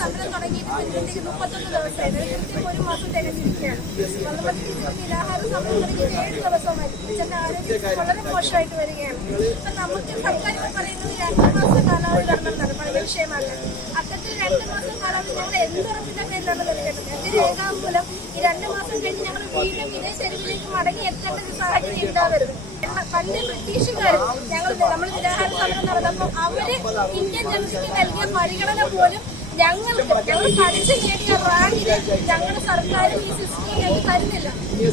സമരം തുടങ്ങിയിട്ട് 31 ദിവസമായി, ഒരു മാസം തികഞ്ഞിരിക്കുകയാണ്. നിരാഹാര സമരം തുടങ്ങിയിട്ട് 7 ദിവസമായി. അച്ഛൻ്റെ ആരോഗ്യം വളരെ മോശമായിട്ട് വരികയാണ്. അപ്പൊ നമുക്ക് സർക്കാർ പറയുന്നത് 2 മാസം കാലാവധി തരണമെന്നാണ്, പഴയ വിഷയമാണ്. അത്തരത്തിൽ 2 മാസം കാലാവധി ഞങ്ങൾ എന്തുറപ്പിന്റെ പേരിലാണ് നൽകേണ്ടത്? എന്റെ രേഖാമൂലം ഈ 2 മാസം കഴിഞ്ഞ് ഞങ്ങൾ വീണ്ടും ഇതേ ചെരുവിലേക്ക് മടങ്ങി എത്തേണ്ട ഒരു സാഹചര്യം ഉണ്ടാവരുത്. പണ്ട് ബ്രിട്ടീഷുകാർ നമ്മൾ നിരാഹാര സമരം നടന്നപ്പോൾ അവര് ഇന്ത്യൻ ജനതയ്ക്ക് നൽകിയ പരിഗണന പോലും ഞങ്ങൾ പഠിച്ചു നേടിയ റാങ്കിന് ഞങ്ങളുടെ സർക്കാരും ഈ സിസ്റ്റം ഞങ്ങൾക്ക് തരുന്നില്ല.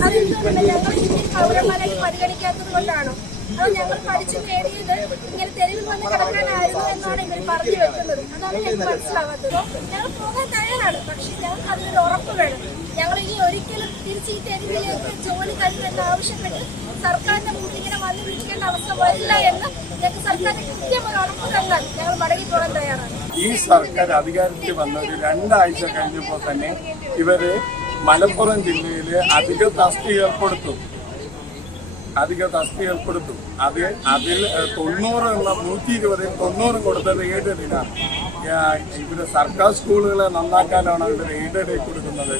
അതെന്തുകൊണ്ടല്ല ഞങ്ങൾ ഇന്ത്യൻ പൗരന്മാരായി പരിഗണിക്കാത്തത് കൊണ്ടാണോ? അത് ഞങ്ങൾ പഠിച്ചു നേടിയത് ഇങ്ങനെ തെരുവിൽ വന്ന് കിടക്കാനായിരുന്നു എന്നാണ് ഇവർ പറഞ്ഞു വെക്കുന്നത്. അതാണ് ഞങ്ങൾക്ക് മനസ്സിലാവാത്തത്. ഞങ്ങൾ പോകാൻ തയ്യാറാണ്, പക്ഷെ ഞങ്ങൾക്ക് അതിനൊരു ഉറപ്പ് വേണം. ഞങ്ങൾ ഇനി ഒരിക്കലും തിരിച്ച് ഈ തെരുവിലേക്ക് ജോലി കഴിയുമെന്ന് ആവശ്യപ്പെട്ട് സർക്കാരിന്റെ മുന്നിൽ ഇങ്ങനെ വന്നു വിളിക്കേണ്ട അവസ്ഥ വരില്ല എന്ന് ഞങ്ങൾക്ക് സർക്കാരിന് കൃത്യം ഒരു ഉറപ്പ് തന്നാൽ ഞങ്ങൾ മടങ്ങി പോകാൻ തയ്യാറാണ്. ഈ സർക്കാർ അധികാരത്തിൽ വന്ന ഒരു 2 ആഴ്ച കഴിഞ്ഞപ്പോൾ തന്നെ ഇവര് മലപ്പുറം ജില്ലയിൽ അധിക തസ്തികകൾ കൊടുത്തു. അതിൽ 90 എന്ന 120 90 കൊടുത്തത് എയ്ഡഡിനാണ്. ഇവര് സർക്കാർ സ്കൂളുകളെ നന്നാക്കാനാണ് ഇവർ എയ്ഡഡ് കൊടുക്കുന്നത്.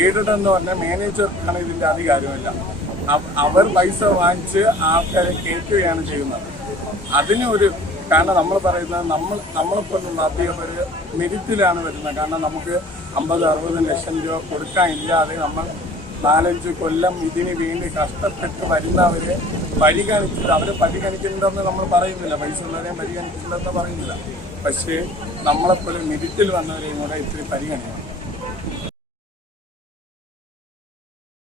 എയ്ഡഡ് എന്ന് പറഞ്ഞാൽ മാനേജർക്കാണ് ഇതിന്റെ അധികാരമില്ല. അവർ പൈസ വാങ്ങിച്ച് ആൾക്കാരെ കയറ്റുകയാണ് ചെയ്യുന്നത്. അതിനൊരു കാരണം നമ്മൾ പറയുന്നത് നമ്മളെപ്പോലുള്ള അധ്യാപകർ മെരിറ്റിലാണ് വരുന്നത്. കാരണം നമുക്ക് 50-60 ലക്ഷം രൂപ കൊടുക്കാനില്ലാതെ നമ്മൾ 4-5 കൊല്ലം ഇതിന് വേണ്ടി കഷ്ടപ്പെട്ട് വരുന്നവരെ പരിഗണിച്ചിട്ട് അവരെ പരിഗണിക്കുന്നുണ്ടെന്ന് നമ്മൾ പറയുന്നില്ല, പൈസ ഉള്ളവരെയും പരിഗണിച്ചില്ലെന്ന് പറയുന്നില്ല. പക്ഷേ നമ്മളെപ്പോലും മെരിറ്റിൽ വന്നവരെയും കൂടെ ഇത്തിരി പരിഗണിക്കണം.